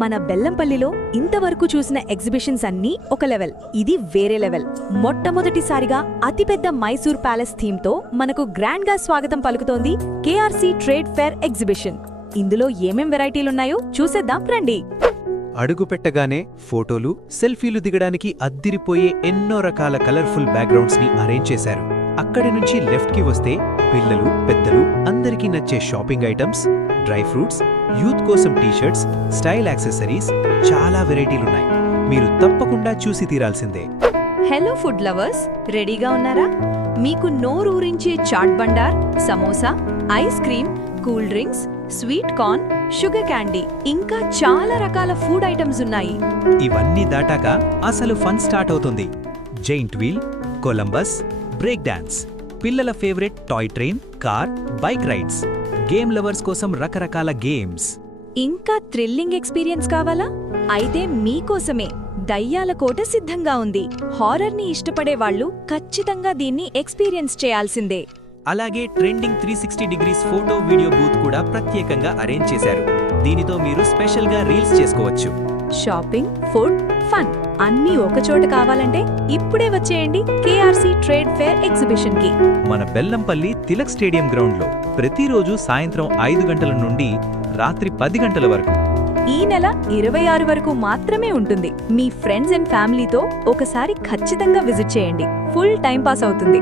మన బెల్లంపల్లిలో ఇంతవరకు చూసిన ఎగ్జిబిషన్స్ అన్నీ ఒక లెవెల్, ఇది వేరే లెవెల్. మొట్టమొదటిసారిగా అతిపెద్ద మైసూర్ ప్యాలెస్ థీమ్తో మనకు గ్రాండ్గా స్వాగతం పలుకుతోంది కేఆర్సీ ట్రేడ్ ఫేర్ ఎగ్జిబిషన్. ఇందులో ఏమేం వెరైటీలున్నాయో చూసేద్దాం రండి. అడుగుపెట్టగానే ఫోటోలు, సెల్ఫీలు దిగడానికి అద్దిరిపోయే ఎన్నో రకాల కలర్ఫుల్ బ్యాక్గ్రౌండ్స్ని అరేంజ్ చేశారు. అక్కడి నుంచి లెఫ్ట్కి వస్తే పిల్లలు, పెద్దలు అందరికీ నచ్చే shopping items, dry fruits, youth కోసం టీషర్ట్స్, స్టైల్ యాక్సెసరీస్, చాలా వెరైటీలున్నాయి. మీరు తప్పకుండా చూసి తీరాల్సిందే. హలో ఫుడ్ లవర్స్, రెడీగా ఉన్నారా? మీకు నోరూరించే చాట్ బండార్, samosa, ice cream, cool drinks, sweet corn, sugar candy, ఇంకా చాలా రకాల ఫుడ్ ఐటమ్స్ ఉన్నాయి. ఇవన్నీ దాటాక అసలు ఫన్ స్టార్ట్ అవుతుంది. Giant wheel, Columbus, break dance, పిల్లల favourite toy train, car, bike rides, game lovers కోసం రకరకాల గేమ్స్. ఇంకా థ్రిల్లింగ్ ఎక్స్పీరియన్స్ కావాలా? అయితే మీకోసమే దయ్యాల కోట సిద్ధంగా ఉంది. హారర్ని ఇష్టపడే వాళ్ళు ఖచ్చితంగా దీన్ని ఎక్స్పీరియన్స్ చేయాల్సిందే. అలాగే trending 360 degrees photo video booth కూడా ప్రత్యేకంగా అరేంజ్ చేశారు. దీనితో మీరు స్పెషల్గా రీల్స్ చేసుకోవచ్చు. షాపింగ్, ఫుడ్, ఫన్ అన్నీ ఒకచోట కావాలంటే ఇప్పుడే వచ్చేయండి కేఆర్సీ ట్రేడ్ ఫేర్ ఎగ్జిబిషన్ కి. మన బెల్లంపల్లి తిలక్ స్టేడియం గ్రౌండ్లో ప్రతిరోజు సాయంత్రం 5 గంటల నుండి రాత్రి 10 గంటల వరకు. ఈ నెల 26 వరకు మాత్రమే ఉంటుంది. మీ ఫ్రెండ్స్ అండ్ ఫ్యామిలీతో ఒకసారి ఖచ్చితంగా విజిట్ చేయండి. ఫుల్ టైం పాస్ అవుతుంది.